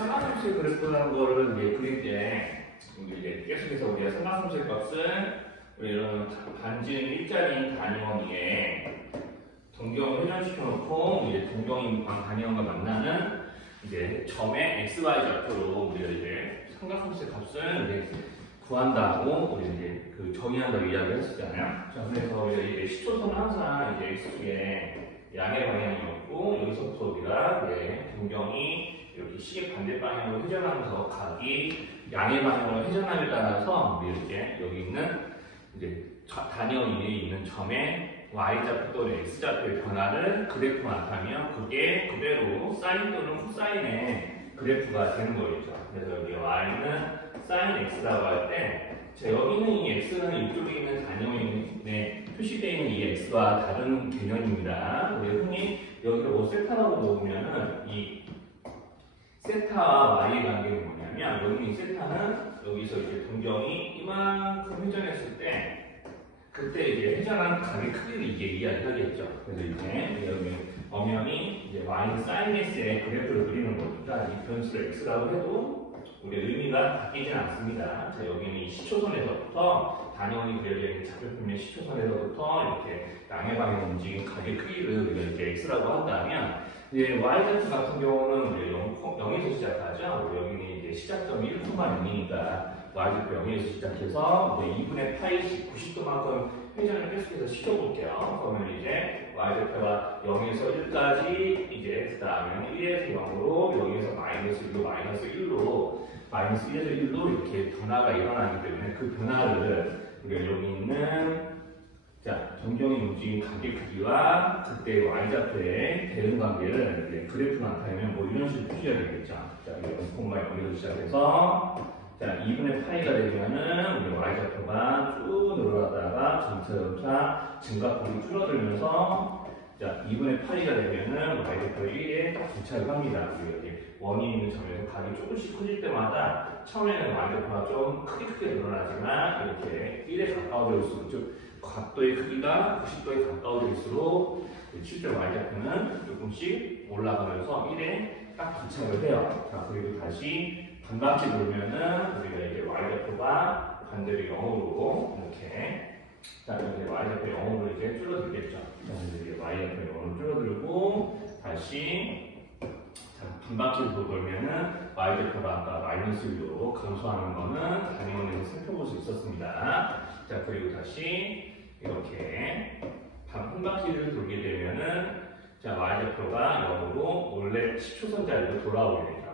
삼각함수의 그래프라는 거를 이제 그릴 때, 이제 계속해서 우리가 삼각함수의 값은 이런 반지름 일자리인 단위원 위에 동경을 회전시켜 놓고 이제 동경인 단위원과 만나는 이제 점의 xy 좌표로 우리가 이제 삼각함수의 값을 이제 구한다고 우리 이제 그 정의한다고 이야기를 했었잖아요. 자, 그래서 우리가 이제 시초선은 항상 이제 x축의 양의 방향이었고 여기서부터 우리가 이제 동경이 이렇게 시계 반대 방향으로 회전하면서 각이 양의 방향으로 회전함에 따라서 우리 이제 여기 있는 이제 단위원 위에 있는 점의 y좌표 또는 x좌표의 변화를 그래프로 나타내면 그게 그대로 사인 또는 코사인의 그래프가 되는 거겠죠. 그래서 여기 y는 사인 x라고 할 때, 자, 여기 있는 이 x는 이쪽에 있는 단위원에 표시되어 있는 이 x와 다른 개념입니다. 우리 흔히 여기를 뭐 세타라고 놓으면은 이 세타와 y의 관계는 뭐냐면, 여기 이 세타는 여기서 이제 동경이 이만큼 회전했을 때 그때 이제 회전한 각의 크기를 이게 이야기하겠죠. 그래서 이제 여기 엄연히 이제 y sin x의 그래프를 그리는 거니까 이 변수를 x라고 해도 우리 의미가 바뀌진 않습니다. 자, 여기는 이 시초선에서부터 단위원이 그려져 있는 좌표표면 시초선에서부터 이렇게 양의 방향으로 움직이는 각의 크기를 우리가 이제 x라고 한다면, 이제 y좌표 같은 경우는 우리 0에서 시작하죠. 여기는 이제 시작점이 1,0이니까 y좌표 0에서 시작해서 이제 2분의 파이씩 90도만큼 회전을 계속해서 시켜볼게요. 그러면 이제 y좌표가 0에서 1까지 이제 그 다음에 1에서 0으로 여기에서 마이너스 1로 마이너스 1로 마이너스 1에서 1로 이렇게 변화가 일어나기 때문에 그 변화를 우리가 여기 있는 자, 동경이 움직인 각의 크기와 그때 y좌표의 대응 관계를 이제 그래프로 나타내면 뭐 이런 식으로 표시가 되겠죠. 자, 0,0에서 시작해서 자, 2분의 파이가 되면은 우리 y좌표가 쭉 늘어나다가 점차 증가폭이 줄어들면서 자, 2분의 파이가 되면은 y좌표 1에 딱 도착을 합니다. 이게 원이 있는 점에서 각이 조금씩 커질 때마다 처음에는 y좌표가 좀 크게 늘어나지만 이렇게 1에 가까워질수록 즉 각도의 크기가 90도에 가까워질수록 실제 y좌표는 조금씩 올라가면서 1에 딱 도착을 해요. 자, 그리고 다시 반바퀴 돌면은 우리가 이제 y좌표가 반대로 0으로 이렇게 자, 이제 y좌표 0으로 이제 줄어들겠죠. 자, 이제 y좌표 0으로 줄어들고 다시 자, 반바퀴를 돌면은 y좌표가 아까 마이너스 1로 감소하는 거는 단위원에서 살펴볼 수 있었습니다. 자, 그리고 다시 이렇게 한 바퀴를 돌게 되면은 자, y좌표가 0으로 원래 10초선짜리로 돌아오게 되죠.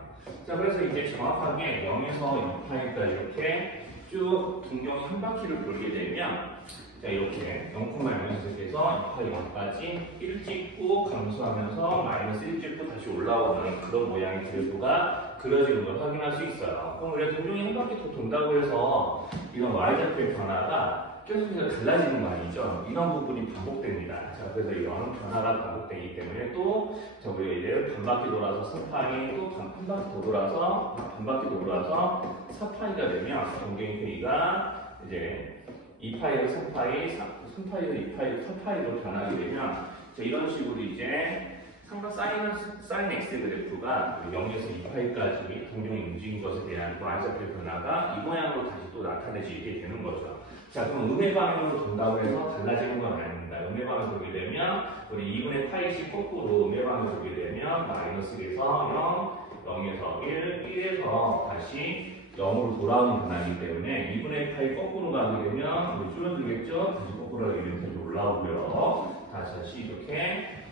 자, 그래서 이제 정확하게 0에서 2파이까지 이렇게 쭉 동경이 한 바퀴를 돌게 되면 자, 이렇게 0,0에서 시작해서 2파이 0까지 1 찍고 감소하면서 마이너스 1 찍고 다시 올라오는 그런 모양의 그래프가 그려지는 걸 확인할 수 있어요. 그럼 우리가 동경이 한 바퀴 더 돈다고 해서 이런 y좌표의 변화가 계속해서 달라지는 거 아니죠? 이런 부분이 반복됩니다. 자, 그래서 이런 변화가 반복되기 때문에 또 우리가 이제 반바퀴 돌아서 3파이 또 한 바퀴 더 돌아서 반바퀴 돌아서 4파이가 되면 동경의 크기가 이제 2파이에서 3파이, 3파이에서 2파이, 4파이로 변하게 되면 이런 식으로 이제 삼각 사인 x 그래프가 0에서 2파이까지 동경이 움직인 것에 대한 y좌표 변화가 이 모양으로 다시 또 나타내지게 되는 거죠. 자, 그럼 음의 방향으로 돈다고 해서 달라지는 건 아닙니다. 음의 방향으로 보게 되면 우리 2분의 파이씩 거꾸로 음의 방향으로 보게 되면 마이너스 1에서 0, 0에서 1, 1에서 다시 0으로 돌아오는 변화이기 때문에 2분의 파이 거꾸로 가게 되면 우리 줄어들겠죠? 다시 거꾸로 가게 되면 다시 올라오고요. 다시 이렇게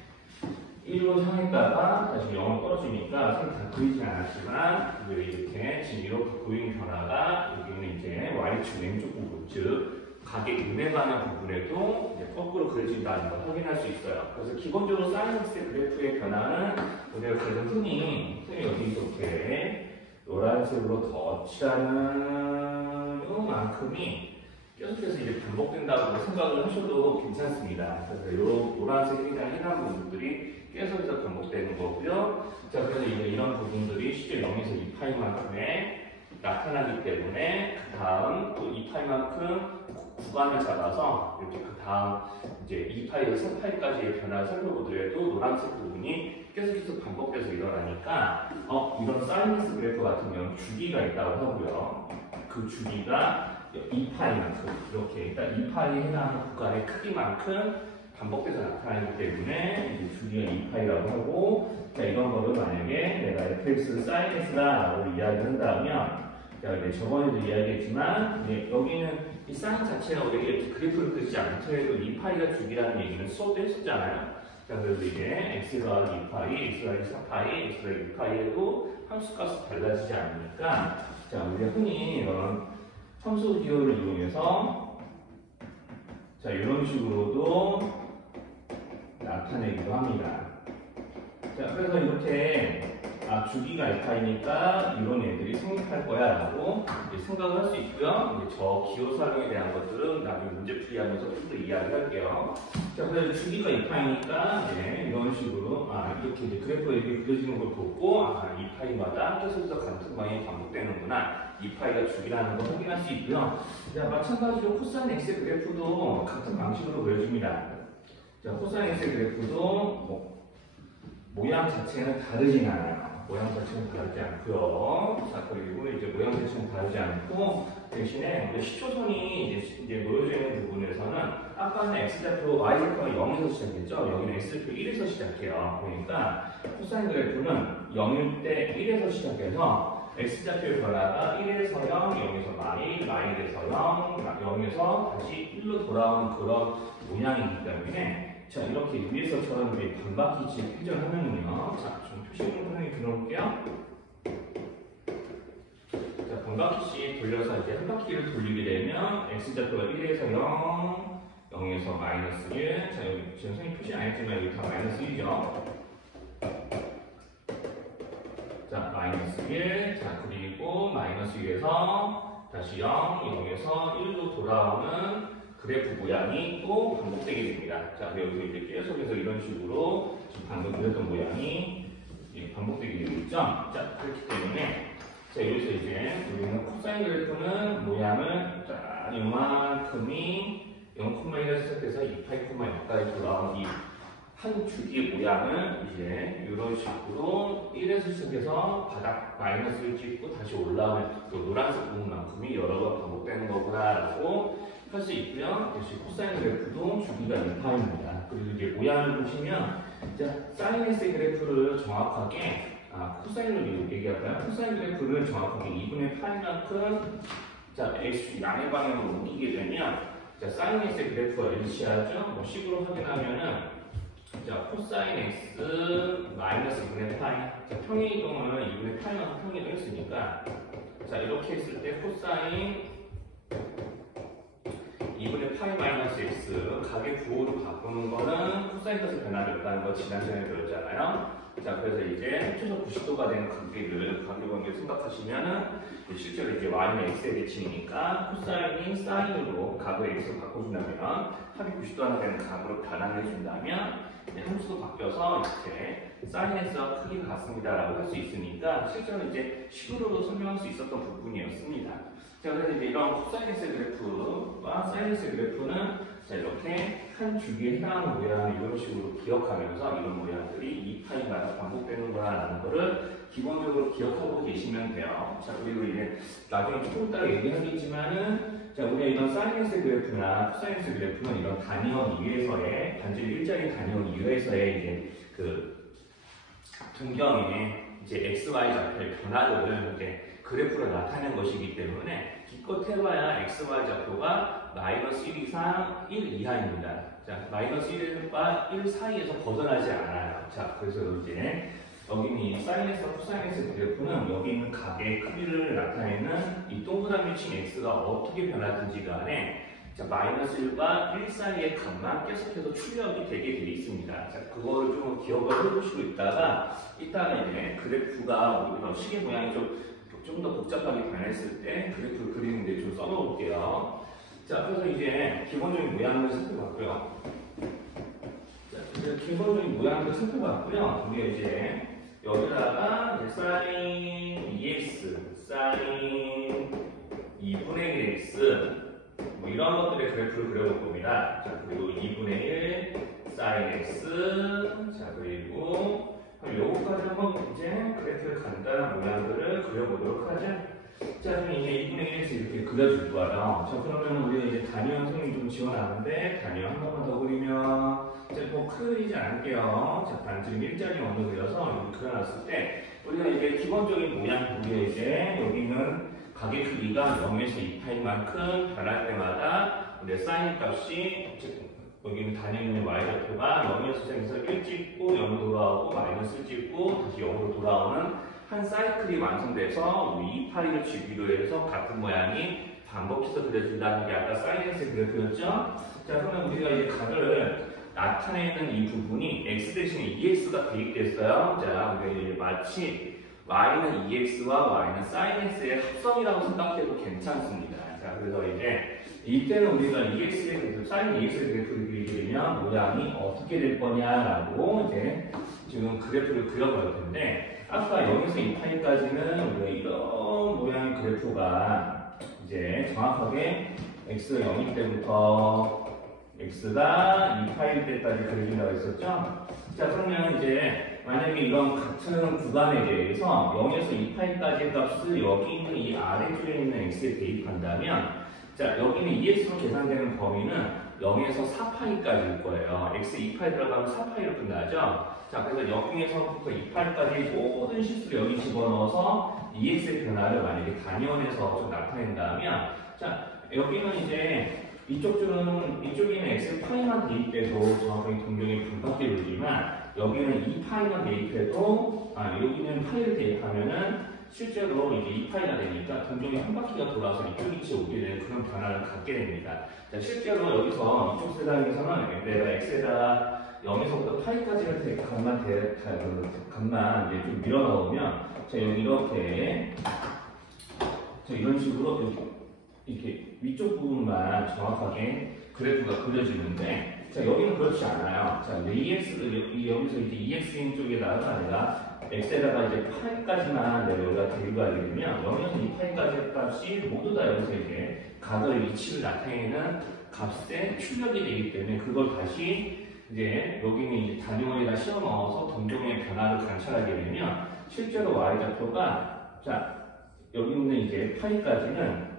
1로 향했다가 다시 0으로 떨어지니까 서로 다 보이진 않았지만 왜 이렇게 지금 이렇게 보이는 변화가 여기는 이제 y축 왼쪽 부분 즉 각의 음의 방향 부분에도 이제 거꾸로 그려진다는 걸 확인할 수 있어요. 그래서 기본적으로 사인 x 그래프의 변화는 우리가 그래서 흔히 여기 이렇게 노란색으로 덧칠하는 만큼이 계속해서 이제 반복된다고 생각을 하셔도 괜찮습니다. 그래서 이 노란색이나 이런 부분들이 계속해서 반복되는 거고요. 자, 그래서 이런 부분들이 실제 0에서 2파이만큼에 나타나기 때문에 그 다음 또 2파이만큼 구간을 잡아서 이렇게 그 다음 이제 2파이에서 3파이까지의 변화를 살펴보더라도 노란색 부분이 계속 반복돼서 일어나니까 이런 사이너스 그래프 같은 경우는 주기가 있다고 하고요. 그 주기가 2파이만큼 이렇게 일단 2파이에 해당하는 구간의 크기만큼 반복돼서 나타나기 때문에 이제 주기가 2파이라고 하고, 자, 이런 거를 만약에 내가 fx sin x라고 이야기한다면, 자, 이제 저번에도 이야기했지만 이제 여기는 이 사인 자체가 우리가 이렇게 그래프를 그리지 않더라도 2파이가 주기라는 얘기는 수업도 했었잖아요. 자, 그래서 이제 x가 2파이, x가 4파이, x가 2파이에도 함수값이 달라지지 않으니까, 자, 우리가 흔히 이런 함수 기호를 이용해서 자, 이런 식으로도 나타내기도 합니다. 자, 그래서 이렇게 주기가 2파이니까 이런 애들이 성립할 거야 라고 생각을 할 수 있고요. 이제 저 기호 사용에 대한 것들은 나중에 문제풀이하면서 좀 더 이야기할게요. 자, 그래서 주기가 2파이니까 이런 식으로 이렇게 이제 그래프가 이렇게 그려지는 걸 보고 2파이마다 계속해서 같은 방향이 반복되는구나, 2파이가 주기라는 걸 확인할 수 있고요. 자, 마찬가지로 코사인 x 그래프도 같은 방식으로 그려집니다. 자, 코사인 x 그래프도 모양 자체는 다르진 않아요. 모양 자체는 다르지 않고요. 자, 그리고 이제 모양 자체는 다르지 않고 대신에 시초선이 이제 놓여져 있는 부분에서는 아까는 x좌표, y좌표가 0에서 시작했죠. 여기는 x좌표 1에서 시작해요. 그러니까 코사인 그래프는 0일 때 1에서 시작해서 x좌표의 변화가 1에서 0, 0에서 마이너스 0, 0에서 다시 1로 돌아오는 그런 모양이기 때문에, 자, 이렇게 위에서처럼 반바퀴씩 회전하면요. 자, 좀 표시를 편하게 그려볼게요. 자, 반바퀴씩 돌려서 이제 한 바퀴를 돌리게 되면 x좌표가 1에서 0, 0에서 마이너스 1. 자, 여기 지금 선생님 표시 안 했지만 여기 다 마이너스 1이죠. 자, 마이너스 1. 자, 그리고 마이너스 1에서 다시 0, 0에서 1로 돌아오는 그래프 모양이 또 반복되게 됩니다. 자, 여기서 이제 계속해서 이런 식으로 지금 방금 그렸던 모양이 반복되게 되겠죠? 자, 그렇기 때문에, 자, 여기서 이제 우리는 코사인 그래프는 모양을 자, 요만큼이 0,1에서 시작해서 2파이,0까지 돌아온 이 한 주기의 모양을 이제 이런 식으로 1에서 시작해서 바닥 마이너스를 찍고 다시 올라오는 그 노란색 부분만큼이 여러 번 반복되는 거구나라고 할 수 있고요. 역시 코사인 그래프도 주기가 2파입니다. 그리고 이제 모양을 보시면, 자, 사인 x 그래프를 정확하게 코사인을 얘기할까요? 코사인 그래프를 정확하게 2분의 파이만큼 자, x 양의 방향으로 옮기게 되면, 자, 사인 x 그래프가 일치하죠. 식으로 확인하면은, 자, 코사인 x 마이너스 2분의 파이. 자, 평행 이동은 2분의 파이만큼 평행 이동했으니까, 자, 이렇게 했을 때 코사인 2분의 파이 마이너스 x 각의 부호로 바꾸는 거는 코사인 값의 변화를 없다는 거 지난 시간에 배웠잖아요. 자, 그래서 이제 합쳐서 90도가 되는 관계를 생각하시면은 실제로 이제 y는 x의 대칭이니까 코사인이 사인으로 각을 x로 바꿔준다면 합이 90도 하나 되는 각으로 변환을 해준다면 함수도 바뀌어서 이렇게 사인 x와 크기가 같습니다라고 할 수 있으니까 실제로 이제 식으로도 설명할 수 있었던 부분이었습니다. 자, 그래서 이제 이런 코사인 x 그래프와 사인 x 그래프는 자, 이렇게 한 주기에 해당하는 모양을 이런 식으로 기억하면서 이런 모양들이 2파이마다 반복되는구나라는 거를 기본적으로 기억하고 계시면 돼요. 자, 그리고 이제 나중에 조금 따라 얘기하겠지만은, 자, 우리가 이런 사인 x 그래프나 코사인 x 그래프는 이런 단위원 이외에서의 단지 일자리 단위원 이외에서의 이제 그 동경의 이제 x, y 좌표의 변화를 이제 그래프로 나타낸 것이기 때문에 기껏 해봐야 x, y 좌표가 마이너스 1 이상 1 이하입니다. 자, 마이너스 1과 1 사이에서 벗어나지 않아요. 자, 그래서 이제 여기는 이 사인에서 코사인에서 그래프는 여기 있는 각의 크기를 나타내는 이 동그라미 친 x가 어떻게 변하든지 간에 자, 마이너스 1과 1 사이의 값만 계속해서 출력이 되게 되어 있습니다. 자, 그거를 좀 기억을 해보시고 있다가 이따가 이제 그래프가 시계 모양이 좀 더 복잡하게 변했을 때 그래프를 그리는데 좀 써놓을게요. 자, 그래서 이제 기본적인 모양을 살펴봤고요. 자, 이제 기본적인 모양을 살펴봤고요. 우리가 이제 여기다가 이제 사인 2x, 사인 2분의 1x 뭐 이런 것들의 그래프를 그려볼 겁니다. 자, 그리고 2분의 1 sin x. 자, 그리고 요거까지 한번 이제 그래프의 간단한 모양들을 그려보도록 하죠. 자, 그럼 이제 2분의 1에서 이렇게 그려줄 거예요. 자, 그러면 우리가 이제 단위형 선생님이 좀 지원하는데, 단위형 한 번만 더 그리면, 이제 뭐 크게 그리지 않을게요. 자, 반지름 일자리 원을 그려서 이렇게 그려놨을 때, 우리가 이제 기본적인 모양 보기에 이제 여기는 각의 크기가 0에서 2파이만큼 변할 때마다 우리의 사인 값이, 여기는 단위형의 y좌표가 0에서 시작해서 1 찍고 0으로 돌아오고 마이너스 1 찍고 다시 0으로 돌아오는 한 사이클이 완성돼서 우리 2파이를 주기로 해서 같은 모양이 반복해서 그려진다는 게 아까 사이언스의 그래프였죠? 자, 그러면 우리가 이제 각을 나타내는 이 부분이 x 대신에 ex가 대입됐어요. 자, 우리가 이제 마치 y는 ex와 y는 sin x의 합성이라고 생각해도 괜찮습니다. 자, 그래서 이제 이때는 우리가 ex의 그래프, sin ex의 그래프를 그리게 되면 모양이 어떻게 될 거냐라고 이제 지금 그래프를 그려볼 텐데, 아까 0에서 2파이까지는 우리가 이런 모양의 그래프가 이제 정확하게 x가 0일 때부터 x가 2파일 때까지 그려진다고 했었죠? 자, 그러면 이제 만약에 이런 같은 구간에 대해서 0에서 2파일까지의 값을 여기 있는 이 아래쪽에 있는 x에 대입한다면, 자, 여기는 2x로 계산되는 범위는 0에서 4파이까지일 거예요. x 2파이 들어가면 4파이로 끝나죠? 자, 그래서 여기에서부터 2파이까지 모든 실수를 여기 집어넣어서 2x의 변화를 만약에 단위원에서 좀 나타낸다면, 자, 여기는 이제 이쪽 줄은, 이쪽에는 x 파이만 대입해도 정확하게 동경이 반바퀴 돌지만, 여기는 2파이만 대입해도, 여기는 파이를 대입하면은 실제로 이제 2파이가 되니까 동경이 한 바퀴가 돌아서 이쪽 위치에 오게 되는 그런 변화를 갖게 됩니다. 자, 실제로 여기서 이쪽 세상에서는 내가 x에다가 0에서부터 파이까지를 값만 이제 좀 밀어 넣으면, 자, 여기 이렇게, 자, 이런 식으로 이렇게 위쪽 부분만 정확하게 그래프가 그려지는데, 자, 여기는 그렇지 않아요. 자, 여기서 이제 EX인 쪽에다가 내가 x에다가 이제 파이까지만 내가 여기가 대입하게 되면 0에서 2파이까지의 값이 모두 다 여기서 이제 각의 위치를 나타내는 값에 출력이 되기 때문에 그걸 다시 이제 여기는 이제 단위원에다 씌워 넣어서 동종의 변화를 관찰하게 되면 실제로 y좌표가, 자, 여기 있는 이제 파이까지는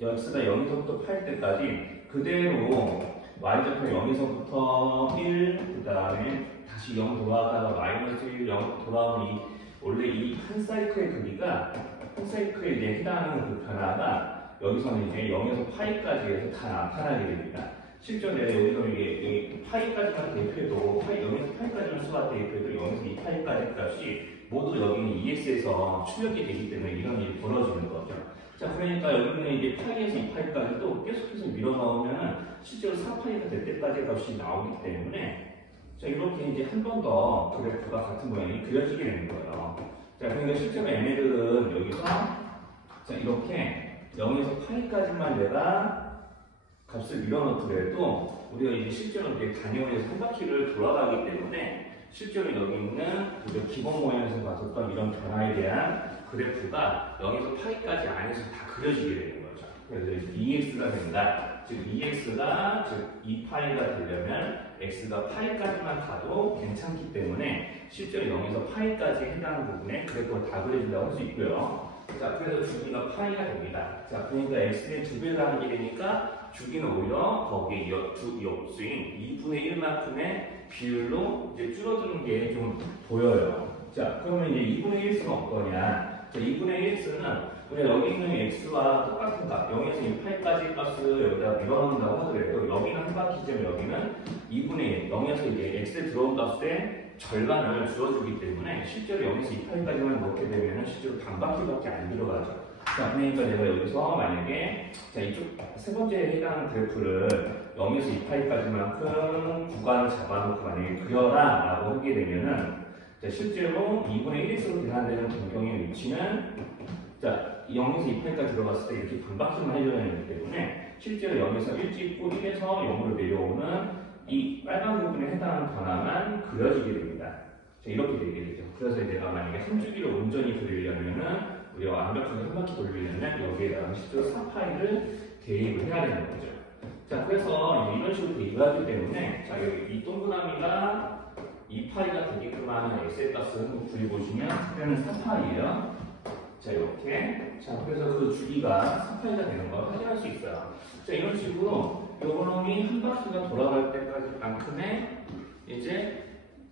x가 0에서부터 8 때까지 그대로 y좌표 0에서부터 1, 그 다음에 다시 0 돌아가다가 마이너스 1, 0 돌아오는 원래 이 한 사이클의 크기가, 한 사이클에 이제 해당하는 그 변화가 여기서는 이제 0에서 파이까지 해서 다 나타나게 됩니다. 실제로 내가 여기서 여기 파이까지만 대입해도, 0에서 파이까지만 수가 대입해도 0에서 2파이까지 값이 모두 여기는 EX에서 출력이 되기 때문에 이런 일이 벌어지는 거죠. 자, 그러니까 여기는 이제 파이에서 2파이까지도 계속해서 밀어넣으면 실제로 4파이가 될 때까지 값이 나오기 때문에, 자, 이렇게 이제 한 번 더 그래프가 같은 모양이 그려지게 되는 거예요. 자, 그러니까 실제로 얘네들은 여기서, 자, 이렇게 0에서 파이까지만 내가 값을 밀어넣더라도 우리가 이제 실제로 이제 단위원에서 한 바퀴를 돌아가기 때문에 실제로 여기 있는 우리가 기본 모양에서 봤었던 이런 변화에 대한 그래프가 0에서 파이까지 안에서 다 그려지게 되는 거죠. 그래서 EX가 된다. 즉 EX가 즉 2파이가 되려면 X가 파이까지만 가도 괜찮기 때문에 실제로 0에서 파이까지 해당하는 부분에 그래프가 다 그려진다고 할 수 있고요. 자, 그래서 주기가 파이가 됩니다. 자, 그러니까 X는 2배를 하는 게 되니까 주기는 오히려 거기에 역수인 2분의 1만큼의 비율로 이제 줄어드는 게 좀 보여요. 자, 그러면 이제 2분의 1수는 어떠냐? 자, 2분의 1수는 우리가 여기 있는 x와 똑같은 값, 0에서 2파이까지 값을 여기다 밀어넣는다고 하더라도 여기는 한 바퀴쯤 여기는 2분의 1, 0에서 이제 x에 들어온 값의 절반을 주어주기 때문에 실제로 0에서 2파이까지만 넣게 되면 실제로 반 바퀴밖에 안 들어가죠. 자, 그러니까 내가 여기서 만약에, 자, 이쪽 세 번째에 해당하는 그래프를 0에서 2파이까지만큼 구간을 잡아놓고 만약에 그려라 라고 하게 되면은, 자, 실제로 2분의 1x로 계산되는 동경의 위치는, 자, 0에서 2파이까지 들어갔을 때 이렇게 반바퀴만 해줘야 되기 때문에 실제로 0에서 1 찍고 1에서 0으로 내려오는 이 빨간 부분에 해당하는 변화만 그려지게 됩니다. 자, 이렇게 되게 되죠. 그래서 내가 만약에 한 주기를 온전히 그리려면은 우리가 완벽하게 한 바퀴 돌리려면 여기에다가 실제로 4파이를 대입을 해야 되는 거죠. 자, 그래서 이런 식으로 대입을 하기 때문에 자, 여기 이 동그라미가 2파이가 되게끔 하는 x의 값은 구해보시면 그때는 4파이예요. 자, 이렇게. 자, 그래서 그 주기가 4파이가 되는 걸 확인할 수 있어요. 자, 이런 식으로 요놈이 한 바퀴가 돌아갈 때까지만큼의 이제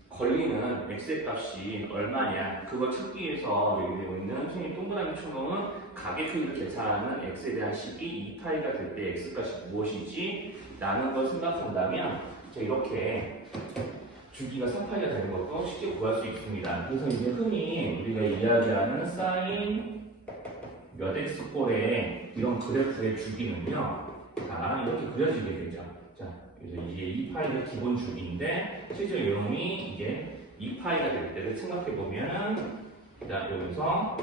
걸리는 x의 값이 얼마냐 그걸 찾기 위해서 여기 되어 있는 선생님 동그라미 쳐놓은 가계 크기를 계산하는 x에 대한 식이 2파이가 될 때 x값이 무엇이지? 라는 걸 생각한다면 이렇게 주기가 3파이가 되는 것도 쉽게 구할 수 있습니다. 그래서 이제 흔히 우리가 이야기하는 사인 몇 x꼴의 이런 그래프의 주기는요, 자, 이렇게 그려지게 되죠. 자, 그래서 이게 2파이가 기본 주기인데, 실제 이놈이 이제 2파이가 될 때를 생각해보면, 자, 여기서,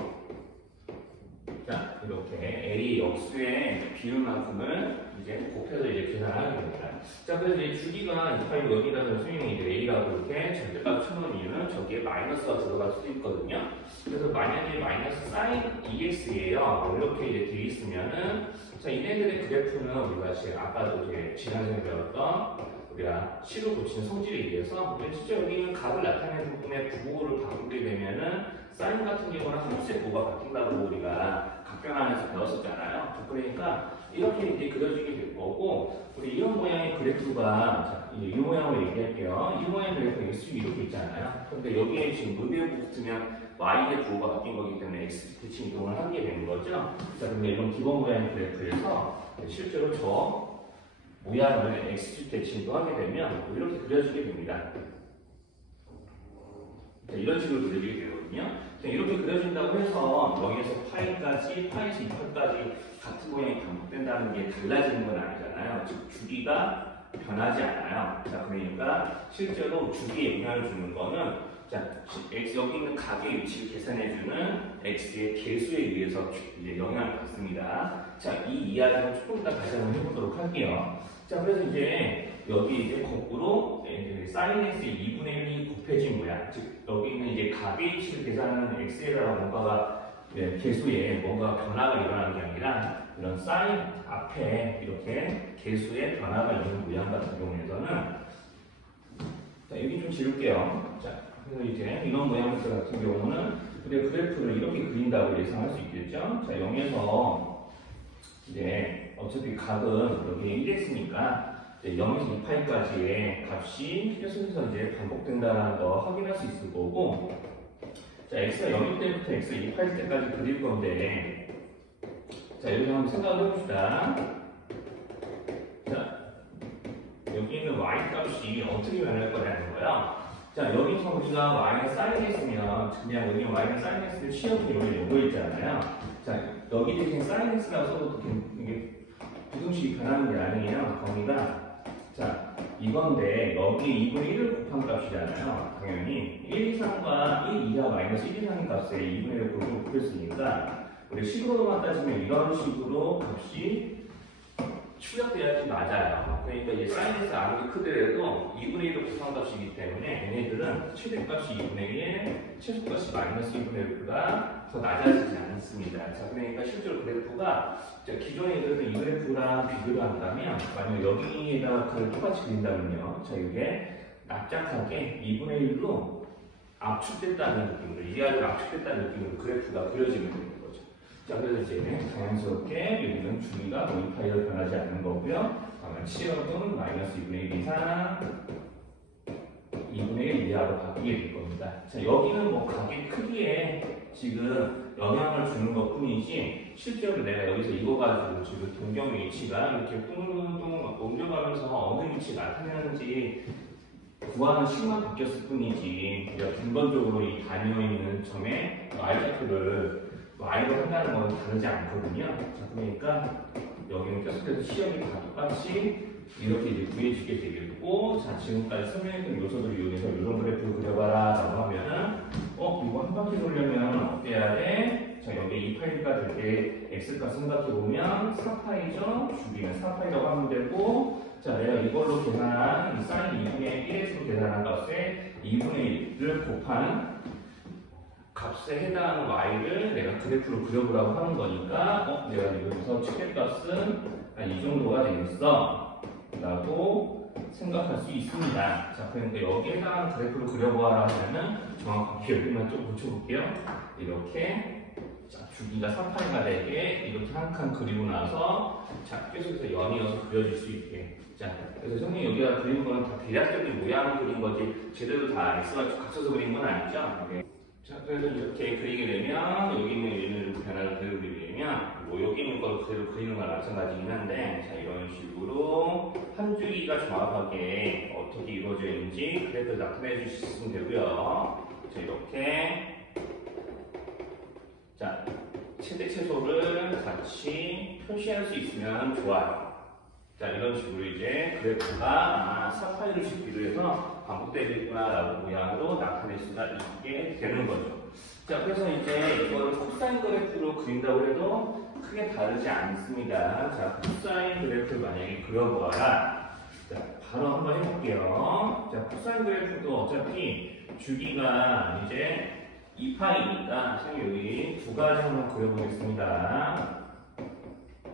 자, 이렇게 A 역수의 비율만큼을 이제 곱해서 이제 계산하는 겁니다. 자, 그래서 이제 주기가 2파이고 여기다 선생님이 이제 A라고 이렇게 절대값 쳐놓은 이유는 저기에 마이너스가 들어갈 수도 있거든요. 그래서 만약에 마이너스 사인 2x예요. 이렇게 이제 되어 있으면은, 자, 얘네들의 그래프는 우리가 지금 아까도 이제 지난번에 배웠던 우리가 식을 고치는 성질에 의해서 실제 여기는 값을 나타내는 부분의 부호를 바꾸게 되면은 사인 같은 경우는 한 곱의 부호가 바뀐다고 우리가 각변안에서 배웠었잖아요. 그러니까 이렇게 이제 그려지게 될 거고, 우리 이런 모양의 그래프가, 자, 이 모양으로 얘기할게요. 이 모양의 그래프가 쭉 이렇게 있잖아요. 근데 여기에 지금 무배우고 붙으면 y의 부호가 바뀐 거기 때문에 x 대칭 이동을 하게 되는 거죠. 자, 근데 이런 기본 모양의 그래프에서 실제로 저 모양을 x축 대칭도 하게 되면 이렇게 그려지게 됩니다. 자, 이런 식으로 그려지게 되거든요. 자, 이렇게 그려진다고 해서 여기에서 파이까지, 파이에서 2파이까지 같은 모양이 반복된다는 게 달라지는 건 아니잖아요. 즉, 주기가 변하지 않아요. 자, 그러니까 실제로 주기에 영향을 주는 거는 자, x 여기 있는 각의 위치를 계산해주는 x의 개수에 의해서 이제 영향을 받습니다. 자, 이 이야기는 조금 이따 다시 한번 해보도록 할게요. 자, 그래서 이제 여기 이제 거꾸로 이제 사인 x의 2분의 1이 곱해진 모양, 즉 여기 있는 이제 각의 위치를 계산하는 x에다가 뭔가가 개수에 뭔가 변화가 일어나는 게 아니라 이런 사인 앞에 이렇게 개수의 변화가 있는 모양 같은 경우에서는 자, 여기 좀 지울게요. 자, 그래서 이제 이런 모양들 같은 경우는 우리가 그래프를 이렇게 그린다고 예상할 수 있겠죠. 자, 0에서 이제 어차피 각은 여기 1x니까 0에서 2파이까지의 값이 계속해서 이제 반복된다는 거 확인할 수 있을 거고, 자, x가 0일 때부터 x가 2파일 때까지 그릴 건데, 자, 여기 한번 생각을 해봅시다. 자, 여기 있는 y 값이 어떻게 변할 거냐는 거예요. 자, 여기서 우리가 y가 사인에 있으면 그냥 여기 y가 사인 x를 취업이 요거 있잖아요. 자, 여기 대신 사인 x라고 써도 이게 부등식이 변하는 게 아니에요. 범위가. 자, 이건데 여기 2분의 1을 곱한 값이잖아요. 당연히 1 이상과 1 이하 마이너스 1 이상의 값에 2분의 1을 곱했으니까 우리 식으로만 따지면 이런 식으로 값이 출력돼야지 맞아요. 그러니까 이제 사인에서 아무리 크더라도 2분의 1을 곱한 값이기 때문에 얘네들은 최대값이 2분의 1, 최소값이 마이너스 2분의 1보다 더 낮아지지 않습니다. 자, 그러니까 실제로 그래프가 기존에 그래도 이 그래프랑 비교를 한다면 만약 여기에다가 그걸 똑같이 그린다면요. 자, 이게 납작하게 2분의 1로 압축됐다는 느낌으로, 이하로 압축됐다는 느낌으로 그래프가 그려지는 겁니다. 자, 그래서 이제 자연스럽게 여기는 주기가 2파이로 변하지 않는 거고요. 다만 치역은 마이너스 2분의 1 이상 2분의 1 이하로 바뀌게 될 겁니다. 자, 여기는 뭐 각의 크기에 지금 영향을 주는 것 뿐이지, 실제로 내가 여기서 이거 가지고 지금 동경 위치가 이렇게 뚱뚱 옮겨가면서 어느 위치 나타나는지 구하는 식만 바뀌었을 뿐이지, 근본적으로 이 다녀 있는 점의 y좌표를 y로 한다는 건 다르지 않거든요. 자, 그러니까 여기는 계속해서 시험이 다 똑같이 이렇게 이제 구해지게 되겠고, 자, 지금까지 설명했던 요소들을 이용해서 이런 그래프를 그려봐라 라고 하면은 이거 한 바퀴 돌려면 어때야 돼? 자, 여기 2파이가 될 때 x값 생각해보면 4파이죠? 주기는 4파이라고 하면 되고, 자, 내가 이걸로 계산한 이 사인 2분의 1x로 계산한 값에 2분의 1을 곱한 값에 해당하는 y를 내가 그래프로 그려보라고 하는 거니까 내가 여기서 최대값은 이 정도가 되겠어 라고 생각할 수 있습니다. 자, 그러니까 여기에 해당하는 그래프를 그려보아라 하면은 정확하게 여기만 좀 붙여볼게요. 이렇게 자, 주기가 4파이가 되게 이렇게 한 칸 그리고 나서 자, 계속해서 연이어서 그려질 수 있게. 자, 그래서 선생님 여기가 그린 거는 다 대략적인 모양을 그린 거지 제대로 다 X가 갇혀서 그린 건 아니죠? 네. 자, 그래서 이렇게 그리게 되면 여기 있는 얘는 변화를 그대로 그리게 되면 뭐 여기 있는 걸 그대로 그리는 거랑 마찬가지긴 한데 자, 이런 식으로 한 주기가 정확하게 어떻게 이루어져 있는지 그래프를 나타내 주시면 되고요. 자, 이렇게 자, 최대 최소를 같이 표시할 수 있으면 좋아요. 자, 이런 식으로 이제 그래프가 4파이를 싣기로 해서 반복되겠구나 라고 모양으로 나타낼 수가 있게 되는 거죠. 자, 그래서 이제 이거를 코사인 그래프로 그린다고 해도 크게 다르지 않습니다. 자, 코사인 그래프를 만약에 그려보아라. 자, 바로 한번 해볼게요. 자, 코사인 그래프도 어차피 주기가 이제 2파이니까 여기 두 가지 한번 그려보겠습니다.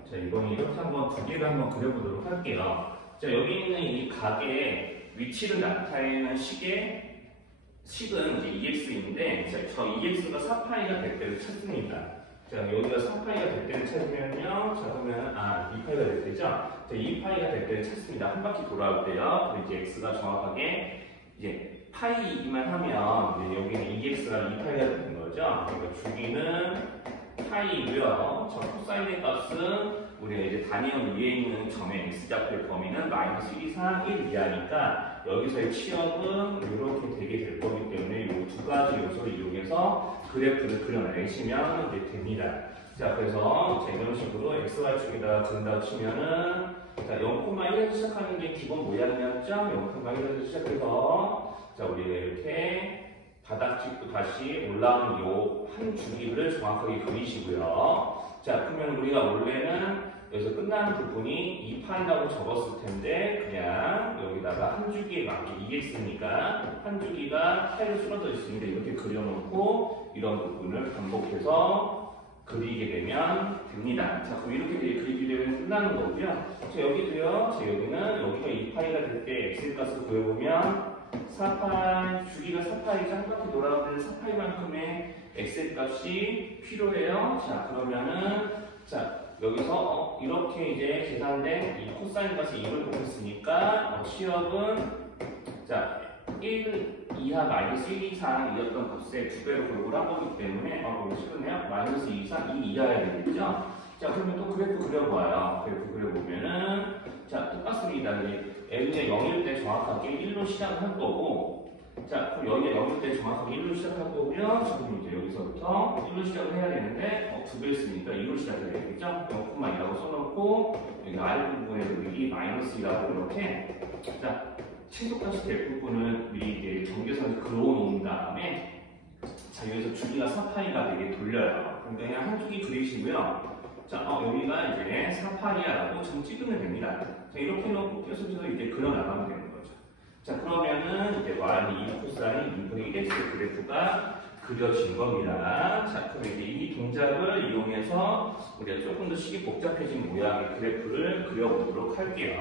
자, 이번에 이렇게 한번 두 개를 한번 그려보도록 할게요. 자, 여기 있는 이 각의 위치를 나타내는 식은 이제 EX인데, 자, 저 EX가 4파이가 될 때를 찾습니다. 자, 여기가 4파이가 될 때를 찾으면요. 자, 그러면, 2파이가 될 때죠? 자, 2파이가 될 때를 찾습니다. 한 바퀴 돌아올 때요. 그럼 이제 X가 정확하게, 이제, 파이이기만 하면, 이제 여기는 EX가 2파이가 되는 거죠? 그러니까 주기는 파이이고요. 저 코사인의 값은 우리가 이제 단위형 위에 있는 점의 x좌표의 범위는 마이너스 1 이상 1 이하니까 여기서의 취업은 이렇게 되게 될 거기 때문에 이 두 가지 요소를 이용해서 그래프를 그려내시면 이제 됩니다. 자, 그래서 이런 식으로 xy축에다가 그린다고 치면은 자, 0,1에서 시작하는 게 기본 모양이었죠? 0,1에서 시작해서 자, 우리가 이렇게 바닥 짚고 다시 올라오는 요 한 주기를 정확하게 그리시고요. 자, 그러면 우리가 원래는 여기서 끝나는 부분이 2파이라고 적었을 텐데 그냥 여기다가 한 주기에 맞게 2x니까 한 주기가 파이로 쓰러져 있습니다. 이렇게 그려놓고 이런 부분을 반복해서 그리게 되면 됩니다. 자, 그럼 이렇게 그리게 되면 끝나는 거고요. 자, 여기도요. 자, 여기는 여기가 2파이가 될 때 x의 값을 구해보면 4파이, 주기가 4파이죠. 한 바퀴 돌아가는 4파이만큼의 x의 값이 필요해요. 자, 그러면은, 자, 여기서 이렇게 이제 계산된 이 코사인 값이 2를 곱했으니까, 취업은, 자, 1 이하 마이너스 1 이상이었던 값의 2배로 골고루 한 거기 때문에, 너무 쉽네요. 마이너스 2 이상 2 이하야 되겠죠? 자, 그러면 또 그래프 그려봐요. 그래프 그려보면은, 자, 똑같습니다. n이 0일 때 정확하게 1로 시작을 할 거고, 자, 그럼 여기가 0일 때 정확하게 1로 시작할 거고요. 지금 이제 여기서부터 1로 시작을 해야 되는데, 2배 있으니까 2로 시작해야 되겠죠? 0,2라고 써놓고, 여기 아랫부분에 여기 마이너스라고 이렇게, 자, 최소값이 될 부분을 미리 이제 전개선에서 그어놓은 다음에, 자, 여기서 주기가 4파이가 되게 돌려요. 그럼 그냥 한 주기 그리시고요. 자, 여기가 이제 4파이야라고 좀 찍으면 됩니다. 자, 이렇게 놓고 계속해서 이제 그려나가면 되는 거죠. 자, 그러면은 이제 y 2 코사인 2분의 1x 그래프가 그려진 겁니다. 자, 그럼 이제 이 동작을 이용해서 우리가 조금 더 식이 복잡해진 모양의 그래프를 그려보도록 할게요.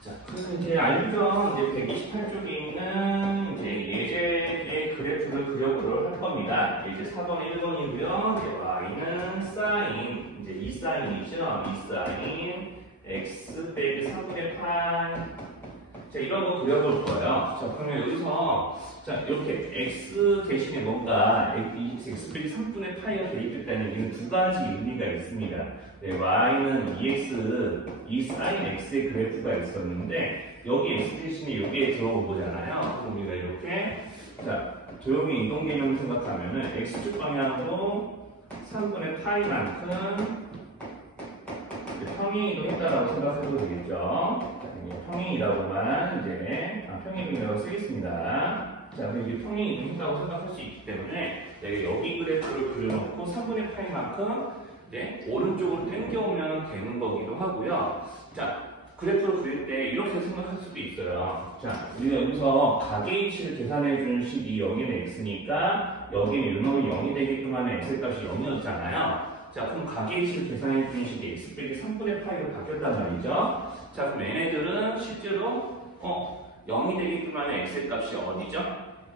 자, 그래서 이제 알죠? 이제 128쪽에 있는 이제 예제의 그래프를 그려보도록 할 겁니다. 이제 4번에 1번이고요. 이제 y는 사인, 이제 2 사인이죠. 2 사인 x 빼기 3분의 8. 자, 이런 거 그려볼 거예요. 자, 그러면 여기서 자, 이렇게 x 대신에 뭔가 x 빼기 3분의 파이가 대입됐다는 얘기는 두 가지 의미가 있습니다. 네, y는 2x, 2 sin x의 그래프가 있었는데 여기 x 대신에 여기에 들어온 거잖아요. 그럼 우리가 이렇게 자, 조용히 이동 개념을 생각하면은 x축 방향으로 3분의 파이만큼 평행 이동했다라고 생각해도 되겠죠. 평행이라고만 이제 평행이라고 쓰겠습니다. 자, 그럼 이제 평행 이동했다고 생각할 수 있기 때문에 내가 여기 그래프를 그려놓고 3분의 파이만큼 오른쪽으로 당겨오면 되는 거기도 하고요. 자, 그래프를 그릴 때 이렇게 생각할 수도 있어요. 자, 우리가 여기서 가계 이치를 계산해 주는 식이 여기는 x니까 여기는 요놈이 0이 되게끔 하는 x값이 0이었잖아요. 자, 그럼 가계일치를 계산해 주는 식이 x 빼기 3분의 파이로 바뀌었단 말이죠. 자, 그럼 얘네들은 실제로 0이 되게끔 하는 x의 값이 어디죠?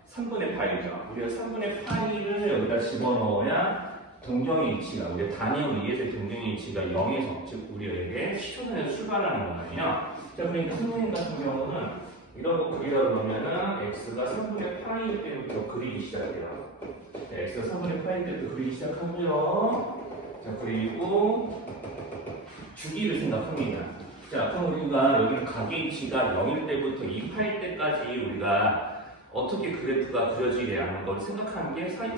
3분의 파이죠. 우리가 3분의 파이를 여기다 집어넣어야 동경의 이치가, 우리가 단위로 이해해서 동경의 이치가 0에서, 즉 우리에게 시초선에서 출발하는 거거든요. 자, 그러니까 선생님 같은 경우는 이런 거 그리라 그러면은 x가 3분의 파이 때부터 그리기 시작해요. x가 3분의 파이 때부터 그리기 시작하고요. 자, 그리고 주기를 생각합니다. 자, 그럼 우리가 여기는 가계이치가 0일 때부터 2파일 때까지 우리가 어떻게 그래프가 그려지게 하는 걸 생각하는 게 사인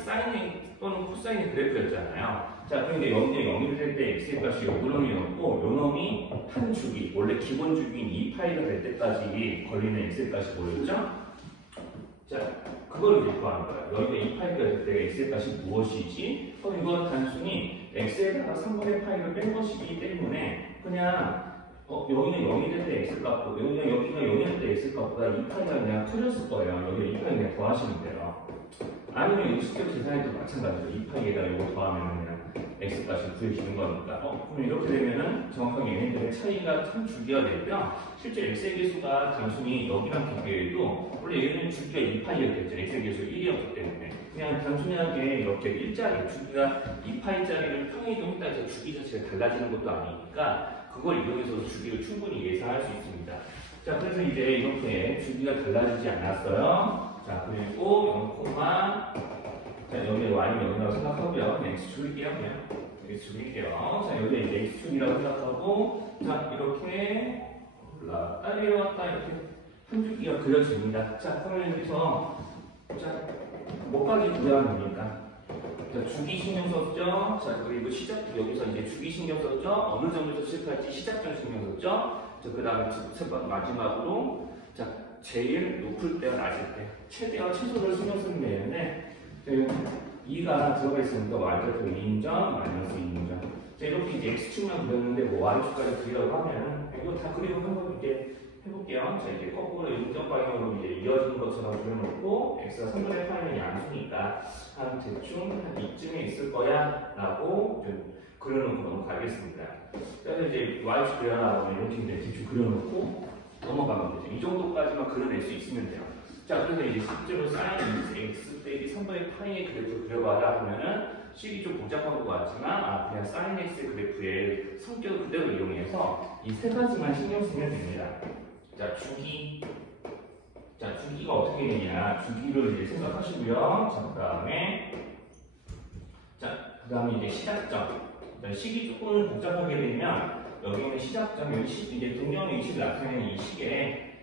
또는 코사인 그래프였잖아요. 자, 그런데 여기에 0일 될 때 x의 값이 요놈이었고, 요놈이 한 주기, 원래 기본 주기인 2파이가 될 때까지 걸리는 x의 값이 뭐였죠? 자, 그걸 이제 구하는 거예요. 여기가 2파이가 될 때 x의 값이 무엇이지? 그럼 이건 단순히 x에다가 3분의 파이를 뺀 것이기 때문에 그냥 여기는 0이 될 때 x 값고 여기가 0이 될 때 x 값보다 2파이가 그냥 커졌을 거예요. 여기 2파이 그냥 더하시면 돼요. 아니면 이 실제 계산해도 마찬가지죠. 2파이에다 이거 더하면 그냥 x 값이 구해지는 거니까. 그럼 이렇게 되면은 정확하게 얘네들의 차이가 한 주기가 되고요. 실제 x의 개수가 단순히 여기랑 비교해도 원래 얘는 주기가 2파이였겠죠. x의 개수 1이었기 때문에. 그냥 단순하게 이렇게 일자리, 주기가 2파이짜리를 평이동했다 해서 주기 자체가 달라지는 것도 아니니까 그걸 이용해서 주기를 충분히 예상할 수 있습니다. 자, 그래서 이제 이렇게 주기가 달라지지 않았어요. 자, 그리고 0, 자, 여기 y는 여기라고 생각하고요. 그냥 x축일게요. 그냥 x축일게요. 자, 여기 이제 x축이라고 생각하고, 자, 이렇게 올라갔다 내려왔다 이렇게 한 주기가 그려집니다. 자, 그러면 여기서 자, 뭐까지 구해야 됩니까? 자, 주기 신경 썼죠? 자, 그리고 시작, 여기서 이제 주기 신경 썼죠? 어느 정도에서 시작할지 시작점 신경 썼죠? 자, 그 다음에 마지막으로, 자, 제일 높을 때와 낮을 때, 최대와 최소를 신경 쓰면 되는데, 2가 들어가 있으니까 y좌표 2인정, 마이너스 2인정. 자, 이렇게 이제 x축만 그렸는데, 뭐 y축까지 그리려고 하면, 이거 다 그리고 한번 이렇게 해볼게요. 자, 이제 거꾸로 인정 방향으로 이제 이어지는 것처럼 그려놓고, x가 3분의 8은 양수니까, 한 대충 한 이쯤에 있을 거야 라고 좀 그려놓고 넘어가겠습니다. 그래서 이제 y축 그려놔라고 이렇게 이제 대충 그려놓고 넘어가면 되죠. 이 정도까지만 그려낼 수 있으면 돼요. 자, 그래서 이제 실제로 sin x 빼기 3분의 파이의 그래프를 그려봐라 하면은 식이 좀 복잡한 것 같지만 그냥 sin x의 그래프의 성격을 그대로 이용해서 이 세 가지만 신경 쓰면 됩니다. 자, 주기. 자, 주기가 어떻게 되냐. 주기를 이제 생각하시고요. 자, 그 다음에 이제 시작점. 자, 식이 조금 복잡하게 되면, 여기는 시작점, 여기 이제 동경의 식을 나타내는 이 식의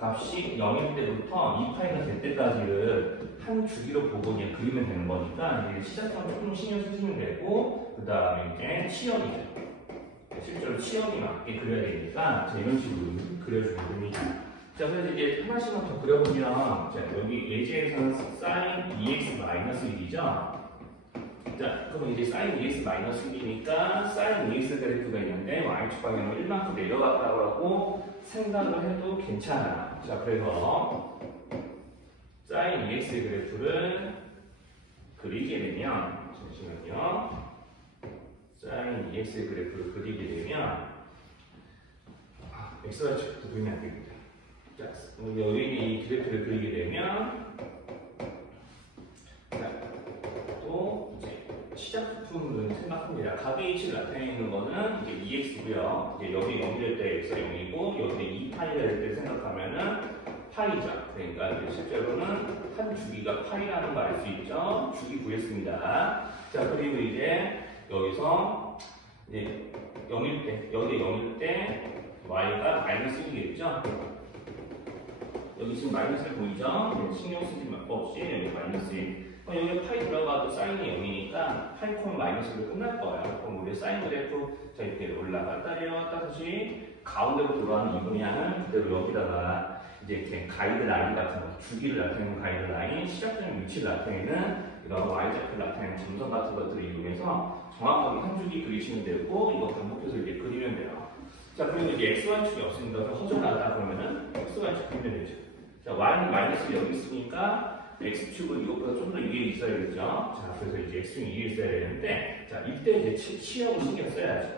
값이 0일 때부터 2파이가 될 때까지를 한 주기로 보고 그냥 그리면 되는 거니까, 이제 시작점을 조금 신경 쓰시면 되고, 그 다음에 이제 치역이죠. 실제로 치역이 맞게 그려야 되니까, 자, 이런 식으로 그려주면 됩니다. 자, 그래서 이제 하나씩만 더 그려보면, 자, 여기 예제에서는 sin 2x-1이죠. 자, 그럼 이제 sin 2x-1이니까 sin 2x 그래프가 있는데 y축 방향으로 1만큼 내려갔다고 하고 생각을 해도 괜찮아. 자, 그래서 sin 2x 그래프를 그리게 되면, 잠시만요. sin 2x 그래프를 그리게 되면, xy축부터 그리면 안 됩니다. 자, 여기 이 그래프를 그리게 되면, 자, 또 이제 시작 부분을 생각합니다. 가계이치를 나타내는 거는 이제 2x고요. 이제 여기 0이 될 때 x가 0이고, 여기 2파이가 될 때 생각하면은 파이죠. 그러니까 이제 실제로는 한 주기가 파이라는 거 알 수 있죠. 주기 구했습니다. 자, 그리고 이제 여기서 이제 0일 때, 여기 0일 때 y가 마이너스 1이겠죠. 여기 지금 마이너스를 보이죠? 신경 쓰지 없이 여기 마이너스 1. 여기 파이 들어가도 사인이 0이니까 파이 콤 마이너스로 끝날 거예요. 그럼 우리 사인 그래프 자 이렇게 올라갔다 내려왔다 다시 가운데로 들어가는 이 방향은 그대로 여기다가 이제 이렇게 가이드라인 같은 거, 주기를 나타내는 가이드라인, 시작점 위치를 나타내는 이런 y좌표를 나타내는 점선 같은 것들을 이용해서 정확하게 한 주기 그리시면 되고 이거 반복해서 이렇게 그리면 돼요. 자, 그리고 이제 xy축이 없으니까 허전하다 그러면은 xy축 그리면 되죠. 자, y는 마이너스 여기 있으니까 x축은 이것보다 좀 더 위에 있어야겠죠. 자, 그래서 이제 x축이 위에 있어야 되는데, 자, 이때 이제 치역을 신경 써야죠.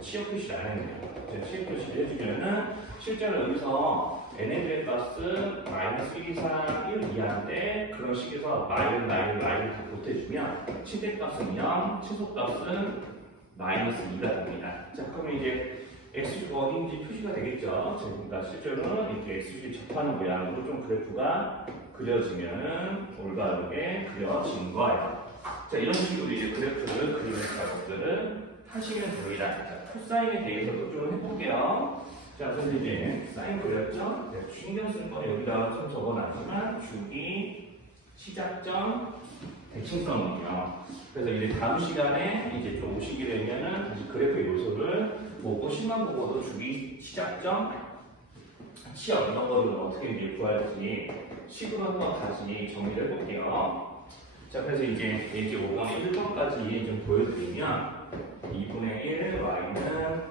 치역 표시를 안 했네요. 치역 표시를 해주면은 실제로 여기서 n의 값은 마이너스 1 이상 1 이하인데 그런 식에서 마이를 다 보태주면 최대값은 0, 최소값은 마이너스 2가 됩니다. 자, 그러면 이제 x축 어딘지 표시가 되겠죠. 그러니까 실제로는 이렇게 x축이 접하는 모양으로 좀 그래프가 그려지면은 올바르게 그려진 거예요. 자, 이런 식으로 이제 그래프를 그리는 작업들을 하시면 됩니다. 자, 코사인에 대해서도 좀 해볼게요. 자, 그래서 이제 사인 그렸죠? 네, 신경 쓸 거 여기다가 좀 적어놨지만 주기, 시작점, 대칭성이요. 그래서 이제 다음 시간에 이제 좀 오시게 되면은 다시 그래프의 요소를 보고 식만 보고도 주기, 시작점, 치역 이런 거를 어떻게 이제 구할지 식으로 한번 다시 정리를 해볼게요. 자, 그래서 이제 5번에 1번까지 좀 보여드리면 2분의 1 y는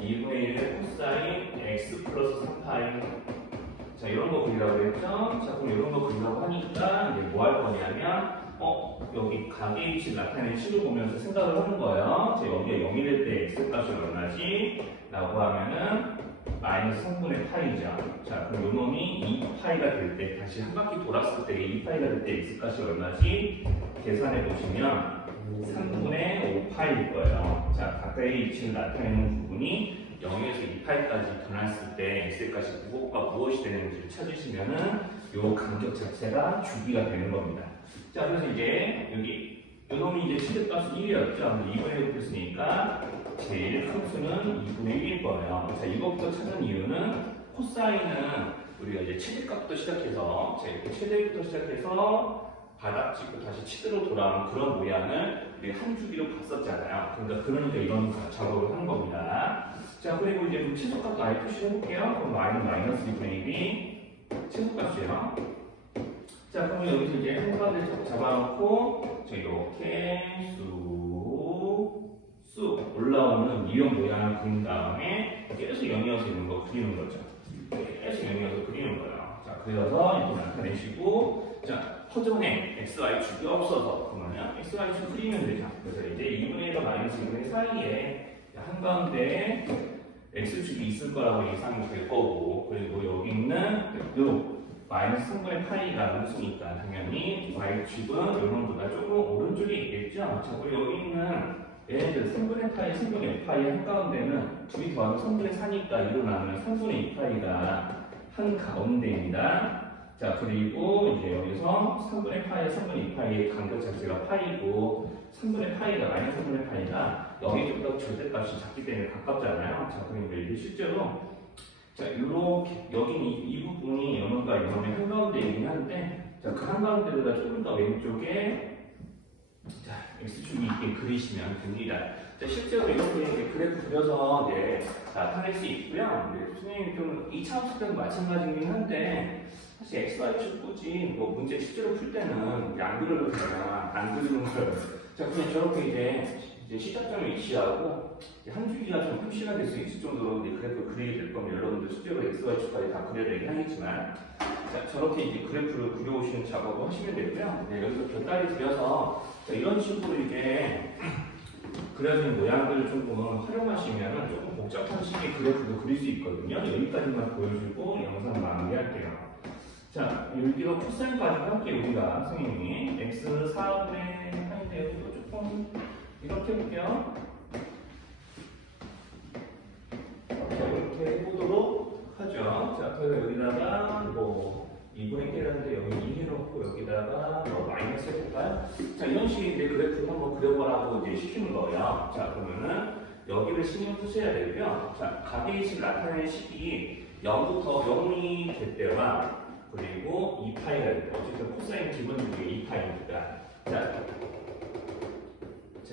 2분의 1 코사인 x 플러스 3파이. 자, 이런 거 그리라고 했죠? 자, 그럼 이런 거 그리라고 하니까 이제 뭐 할 거냐면 여기 각의 위치를 나타내는 식을 보면서 생각을 하는 거예요. 자, 여기가 0이 될 때 x 값이 얼마지? 라고 하면은 마이너스 3분의 파이죠. 자, 그럼 요 놈이 2파이가 될 때, 다시 한 바퀴 돌았을 때 2파이가 될 때 x 값이 얼마지? 계산해 보시면 3분의 5파이일 거예요. 자, 가까이 위치를 나타내는 부분이 0에서 2파이까지 변했을 때 x의 값이 무엇과 무엇이 되는지를 찾으시면은 요 간격 자체가 주기가 되는 겁니다. 자, 그래서 이제 여기 요 놈이 이제 최대값은 1이었죠. 2분의 1 했으니까 제일 큰 수는 2분의 1일 거예요. 자, 이것부터 찾은 이유는 코사인은 우리가 이제 최대값부터 시작해서 최대부터 시작해서 바닥 찍고 다시 치대로 돌아오는 그런 모양을 우리 한 주기로 봤었잖아요. 그러니까 이런 작업을 하는 겁니다. 자, 그리고 이제 최소값도 아예 표시를 해볼게요. 그럼 y는 마이너스 2분의 1이 최소값이에요. 자, 그러면 여기서 이제 한 가운데 잡아놓고 이렇게 쑥 올라오는 유형 모양을 그린 다음에 계속 0이어서 있는 거 그리는 거죠. 계속 0이어서 그리는 거예요. 자, 그려서 이렇게 나타내시고, 자, 허전에 xy 축이 없어서 그러면 xy 축 그리면 되죠. 그래서 이제 2분의 1과 마이너스 2분의 1 사이에 한가운데 x축이 있을 거라고 예상이 될 거고, 그리고 여기 있는 요 마이너스 3분의 파이가 무수니까 당연히 y축은 요놈보다 조금 오른쪽에 있겠죠. 자, 그리고 여기 있는 얘네들 3분의 파이, 3분의 2파이 한가운데는 둘이 더하면 3분의 4니까 일어나면 3분의 2파이가 한가운데입니다. 자, 그리고 이제 여기서 3분의 파이, 3분의 2파이의 간격 자체가 파이고 3분의 파이가 마이너스 3분의 파이가 여기 좀 더 절대값이 작기 때문에 가깝잖아요. 자, 그러니까 이게 실제로 자, 요렇게 여기 이 부분이 요놈과 요놈의 한가운데이긴 한데 자, 그 한가운데보다 조금 더 왼쪽에 자, x축이 있게 그리시면 됩니다. 자, 실제로 이렇게 그래프 그려서 나타낼 수 있고요. 선생님이 좀 2차 함수 때도 마찬가지긴 한데 사실 xy축 꾸지 문제 실제로 풀 때는 안 그려도 그냥 안 그리는 거예요. 자, 그냥 저렇게 이제 시작점을 위치하고 한 주기가 좀 표시가 될 수 있을 정도로 그래프를 그리게 될 거면 여러분들 실제로 xy축까지 다 그려야 되긴 하겠지만 자, 저렇게 이제 그래프를 그려오시는 작업을 하시면 되고요. 여기서 별다리 들여서 자, 이런 식으로 이제 그려진 모양들을 조금 활용하시면 조금 복잡한 식의 그래프도 그릴 수 있거든요. 여기까지만 보여주고 영상 마무리할게요. 자, 여기로 코사인까지 함께 우리가 선생님이 x 4분의 1인데 여기도 조금 이렇게 해볼게요. 이렇게 해보도록 하죠. 자, 그래서 여기다가 2분의 1이라는데 여기 2 해놓고 여기다가 마이너스 해볼까요? 자, 이런 식의 이제 그래프를 한번 그려보라고 이제 시키는 거예요. 자, 그러면은 여기를 신경 쓰셔야 되고요. 자, 가계식을 나타내는 식이 0부터 0이 될 때와 그리고 2파이가 될 때, 어쨌든 코사인 기본적으로 2파이니까. 자,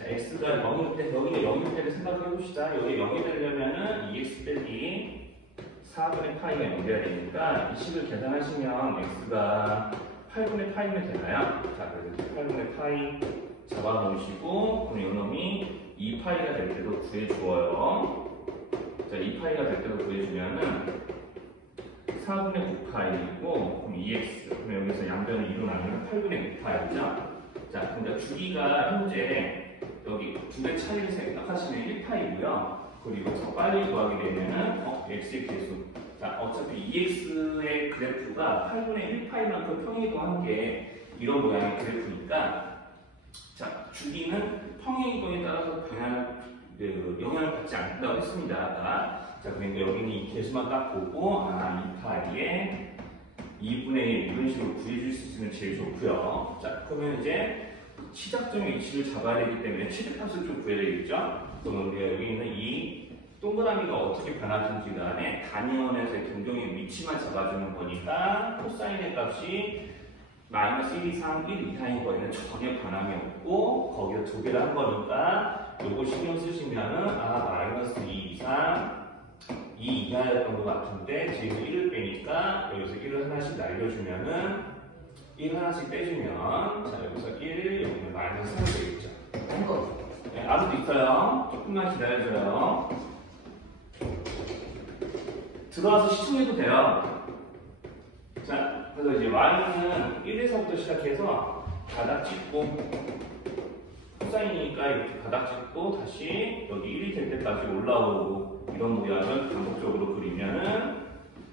x가 0일 때, 여기가 0일 때를 생각해 봅시다. 여기 0이 되려면은 2x 빼기 4분의 파이가 연결해야 되니까 이 식을 계산하시면 x가 8분의 파이면 되나요? 자, 그래서 8분의 파이 잡아놓으시고 그럼 이놈이 2파이가 될 때도 구해주어요. 자, 2파이가 될 때도 구해주면은 4분의 9파이고 그럼 2x 그럼 여기서 양변을 2로 나누면 8분의 9파이죠. 자, 그러니까 주기가 현재 여기 두 개 차이를 생각하시면 1파이고요. 그리고 더 빨리 구하게 되면은 x의 계수. 자, 어차피 2x의 그래프가 8분의 1파이만큼 평행이동한 게 이런 모양의 그래프니까 자, 주기는 평행이동에 따라서 영향을 받지 않는다고 했습니다. 아까. 자, 그러니까 여기는 이 계수만 딱 보고 2파이에 2분의 1 이런 식으로 구해줄 수 있으면 제일 좋고요. 자, 그러면 이제 시작점 위치를 잡아야 되기 때문에 최대값을 좀 구해야 되겠죠? 그럼 우리가 여기 있는 이 동그라미가 어떻게 변하든지 간에 단위원에서의 동경의 위치만 잡아주는 거니까 코사인의 값이 마이너스 1 이상, 1 이상인 거에는 전혀 변함이 없고 거기서 두 개를 한 거니까 요거 신경 쓰시면은 마이너스 2 이상 2 이하였던 것 같은데 뒤에서 1을 빼니까 여기서 1을 하나씩 날려주면은 1 하나씩 빼주면 자 여기서 1, 여기는 마이너스 3이 되겠죠. 한 거. 네, 아무도 있어요. 조금만 기다려줘요. 들어와서 시청해도 돼요. 자, 그래서 이제 y는 1에서부터 시작해서 바닥 찍고 코사인이니까 이렇게 바닥 찍고 다시 여기 1이 될 때까지 올라오고 이런 모양을 반복적으로 그리면은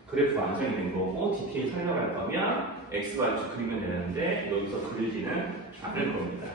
그래프 완성이 된 거고 디테일 설명할 거면 xy축 그리면 되는데 여기서 그리지는 않을 겁니다.